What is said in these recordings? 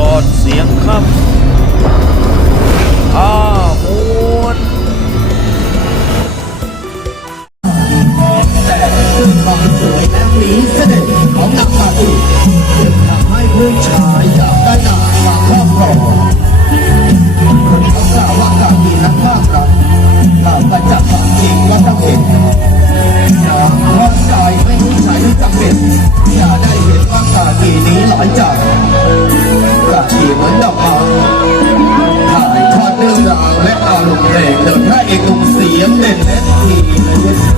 ก่อนเสียงค่ำข้ามุนแต่ซึ่งคามสวยและมีเสน่ของนักมาตุจึงทำให้ผู้ชาย นนาทีนะ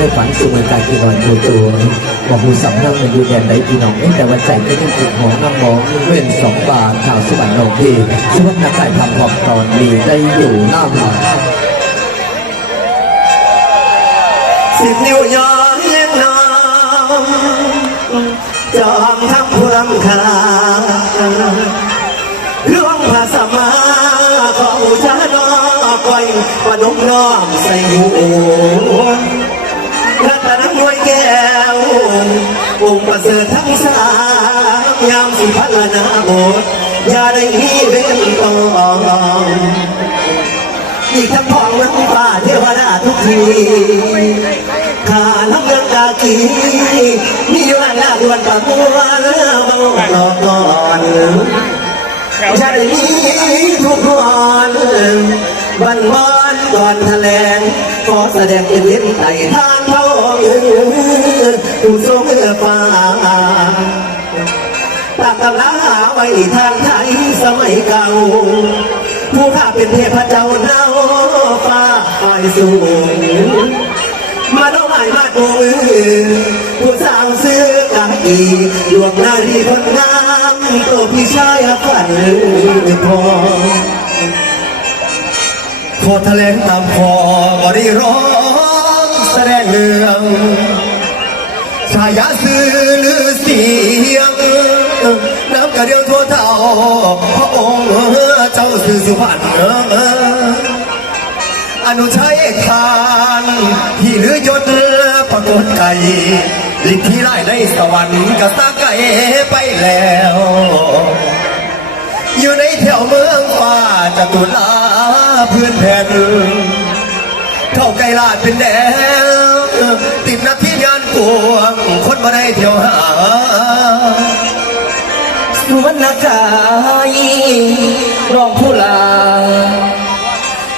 ไม่ฝันสุเมกายที่นอนตัวตัวบอกหูสำนักมันอยู่แดนใดพี่น้องแต่ว่าใจก็ยังติดหอน้ำหมองเว้นสองบาทข่าวสวรรค์นองพี่สวรรค์นักไก่ทำความตอนดีได้อยู่หน้าหมาสิบนิ้วยองเลี้ยงน้ำจอมทั้งพวงคาหลวงพระสัมมาของชาดอกอยปนมน้อมใส่หู องค์ประเสริฐทั้งสามยามสิพัฒนาบสถ์อย่าได้มีเว้นตองอีกทั้งพองน้ำฟ้าเทวดาทุกทีข้าน้ำเลืองกากีมีวันหน้าดวนปากบัวบังหลอกก่อนชาตินี้ทุกวันบันบอ ก่อนแถลงขอแสดงเป็นเล่นไต่ทางเขาผู้ทรงฟ้าตามตำราไว้ทางไทยสมัยเก่า ผู้ข้าเป็นเทพเจ้าเนาฟ้าไปสูงมาน้องไอ้มาดูผู้สาวซื้อกากีดวงนารีคนงามตัวพี่ชายฝันพอ ขอแถลงตามคอบริร้องแสดงเรื่องชายาซื้อหรือเสียง น้ำกระเดียวทั่วเท่าพระองค์เจ้าสื่อสุพรรณอนุชัยทานที่หลือยศปรากฏไก่ลิทธิไล่ในสวรรค์กษาไก่ไปแล้ว อยู่ในแถวเมืองฟ้าจตุลา เพื่อนแผ่นเข้าไกลลาดเป็นแดงติดนาทีงานกวงคนมาได้เที่ยวหาสุวรรณกายรองผู้ลา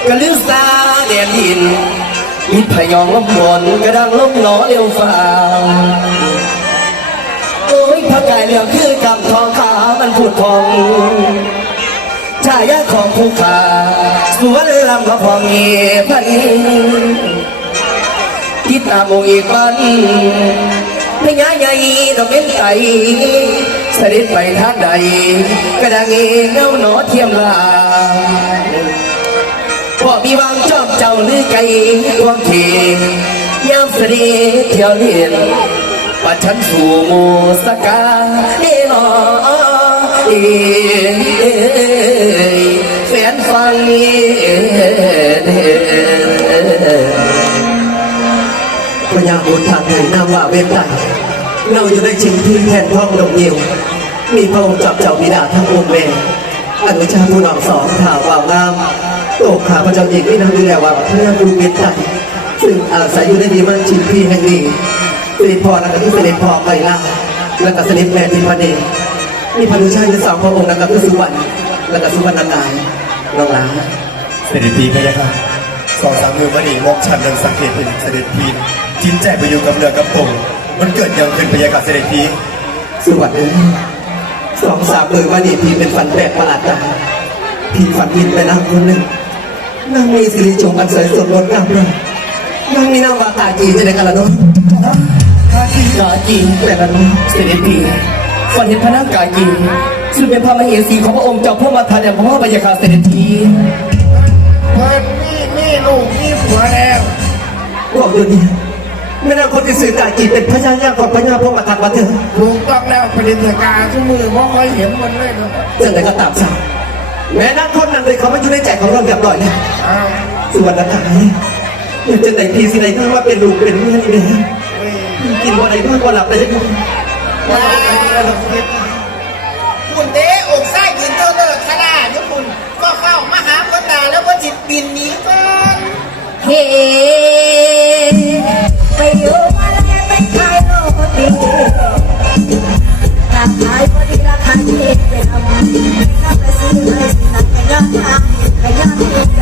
กระลือซาแดนดินมิตรพยองลมบนกระดังลมหนอเร็วฟ้าโอ้ยพระกายเหลียวคือกำทองขามันผุดพอง ชายาของผู้ขาสวนลำกระพองเงียพันทิศตามองอีกบันพญาใหญ่ดอกเม็ดไก่เสด็จไปทางใดกระดังเองเงาหนอเทียมลาพ่อมีวางชอบเจ้าหรือไก่ดวงเทียยามเสด็จเที่ยวเรียนปัดฉันสู่โมสกาเอลอเอ้ย แฟนฟังนี่พญาบุญทางไหนนามว่าเวทไตเราอยู่ในชิงที่แทนท้องดงเดียว มีพระองค์จับเจ้าบิดาทั้งองค์แม่อนุชาผู้นำสองข่าวว่าวงามโตขาพระเจ้าเอกนี่นำดูแลว่าพระบุญเวทไตซึ่งอาศัยอยู่ในดีมันชิงที่แห่งนี้สด็จพ่อแล้วก็ที่สด็จพ่อไปล่าแล้วก็สด็จแม่ที่พระเดช มีพระนุชาอยู่สองพระองค์นะครับคือสุวรรณแล้วก็สุวรรณกายน้องหลาเสด็จพีพะยะค่ะสองสามมือวันนี้มองชันเรื่องสังเกตเป็นเสด็จพีจินแจกไปอยู่กับเรือกับตงมันเกิดยังขึ้นพะยะค่ะเสด็จพีสุวรรณเอ้ยสองสามมือมานี่พี่เป็นฝันแปลกประหลาดตาพี่ฝันวินไปนางคนหนึ่งนางมีสิริชมอันสวยสดงดงามเลยนางมีนามว่ากาจีจะได้กันละเนาะกาจีกาจีแต่ละเนาะเสด็จพี่ ฝันเห็นพระนางกาจีซึ่งเป็นพระมเหสีของพระองค์เจ้าพ่อมาทันแต่พ่อพยาคาเสด็จพี่เพิ่นมีมีลูกมีผัวแล้วบอกอยู่นี่ไม่น่าคนที่สื่อกาจีเป็นพญายาของพญาพ่อมาทันมาเถอะถูกต้องแล้วผลิตการทุกมือเพราะคอยเห็นมันเลยเนาะจังใดก็ตามสั่งแม้นักโทษนั้นเลยเขาไม่อยู่ในใจของเราเรียบร้อยแล้วอ้าวส่วนนักการอยากจะไหนพีสิไหนถ้าว่าเป็นลูกเป็นเมื่อนี่เลยเฮ้ยกินวันไหนพักวันหลับเลยทุก ว้าวคุณเด้อกไส้ยืนเท่าเลิศขนาดนี้คุณก็เข้ามาหาพ่อตาแล้วก็จิตบินหนีก่อนเฮ้ไปอยู่มาแล้วแกไปขายโรตีราคายพอดีราคาที่ไปทำถ้าไปซื้อไปสินักไปย่างทางไปย่างเงิ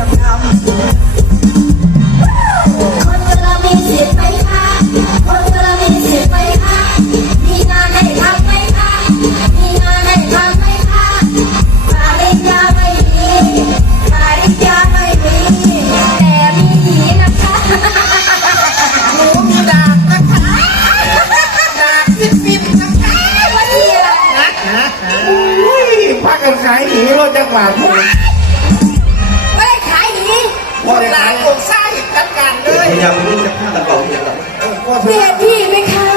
ถจักรบาทอยู่ไม่ได้ขายอย่างนี้ว่าร้านองค์ไส้จัดการเลยพยายามที่จะฆ่ากันเบาอย่างไรเดียดพี่ไหมคะ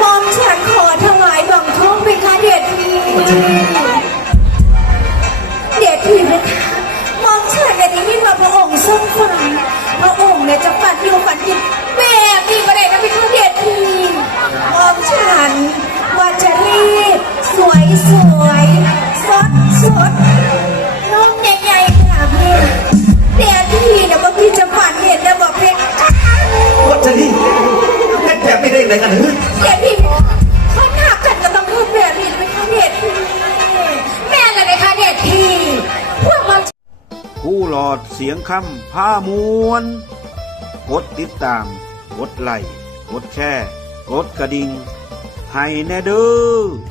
มอมฉันขอถวายบังทองไหมคะเดียดพี่ น้องใหญ่ๆค่ะพี่เดียดพี่เนี่ยว่าพี่จะฝันเห็นแล้วบอกเพชรวัชรีแค่แถบไม่ได้อะไหนกันเฮ้ยเด็ดพี่เขาหนักกันก็ต้องพูดแบบนี้ไหมคะเด็ดพี่แม่อะไรไหมคะเด็ดพี่พวกมันผู้หลอดเสียงคำผ้ามวลกดติดตาม กดไลค์กดแชร์ กดกระดิ่งให้แน่เด้อ